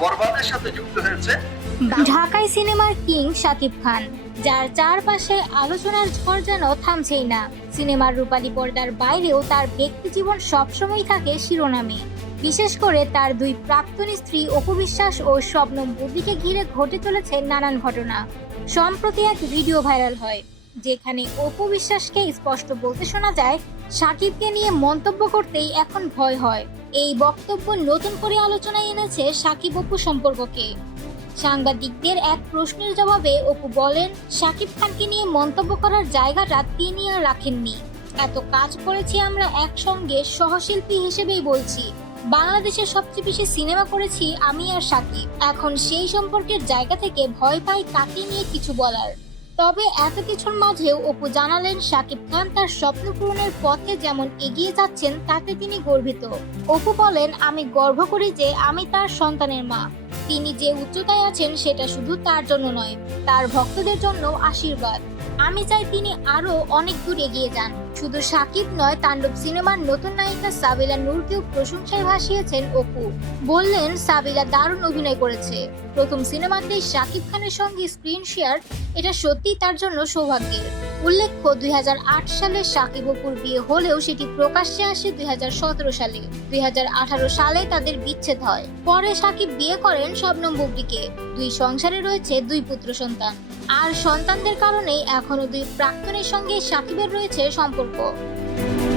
বরবাদের সাথে যুক্ত হয়েছে। ঢাকায় সিনেমার কিং শাকিব খান, যার চারপাশে আলোচনার ঝড় যেন থামছেই না। সিনেমার রূপালী পর্দার বাইরেও তার ব্যক্তি জীবন সবসময় থাকে শিরোনামে। বিশেষ করে তার দুই প্রাক্তন স্ত্রী অপবিশ্বাস ও শবনম বুবলিকে ঘিরে ঘটে চলেছে নানান ঘটনা। সম্প্রতি এক ভিডিও ভাইরাল হয়। যেখানে অপু বিশ্বাসকে স্পষ্ট বলতে শোনা যায়, সাকিবকে নিয়ে মন্তব্য করতেই এখন ভয় হয়। এই বক্তব্য নতুন করে আলোচনায় এনেছে সাকিব অপু সম্পর্ককে। সাংবাদিকদের এক প্রশ্নের জবাবে অপু বলেন শাকিব খানকে নিয়ে মন্তব্য করার জায়গাটা তিনি আর রাখেননি। এত কাজ করেছি আমরা একসঙ্গে সহশিল্পী হিসেবেই বলছি, বাংলাদেশের সবচেয়ে বেশি সিনেমা করেছি আমি আর সাকিব। এখন সেই সম্পর্কের জায়গা থেকে ভয় পাই কাকে নিয়ে কিছু বলার। তবে এত কিছুর মাঝেও অপু জানালেন, সাকিব খান তার স্বপ্ন পূরণের পথে যেমন এগিয়ে যাচ্ছেন, তাতে তিনি গর্বিত। অপু বলেন, আমি গর্ব করি যে আমি তার সন্তানের মা। তিনি যে উচ্চতায় আছেন, সেটা শুধু তার জন্য নয়, তার ভক্তদের জন্য আশীর্বাদ। আমি চাই তিনি আরও অনেক দূর এগিয়ে যান। শুধু সাকিব নয়, তাণ্ডব সিনেমার নতুন নায়িকা সাবিলা নূরকেও প্রশংসায় ভাসিয়েছেন অপু। বললেন, সাবিলা দারুণ অভিনয় করেছে। প্রথম সিনেমাতেই শাকিব খানের সঙ্গে স্ক্রিন শেয়ার, এটা সত্যিই তার জন্য সৌভাগ্যের। উল্লেখ্য, দুই হাজার আট সালে সাকিব অপুর বিয়ে হলেও সেটি প্রকাশ্যে আসে দুই হাজার সতেরো সালে। দুই হাজার আঠারো সালে তাদের বিচ্ছেদ হয়। পরে সাকিব বিয়ে করেন শবনম বুবলিকে দুই সংসারে রয়েছে দুই পুত্র সন্তান। আর সন্তানদের কারণেই এখনও দুই প্রাক্তনের সঙ্গে সাকিবের রয়েছে সম্পর্ক। helpful.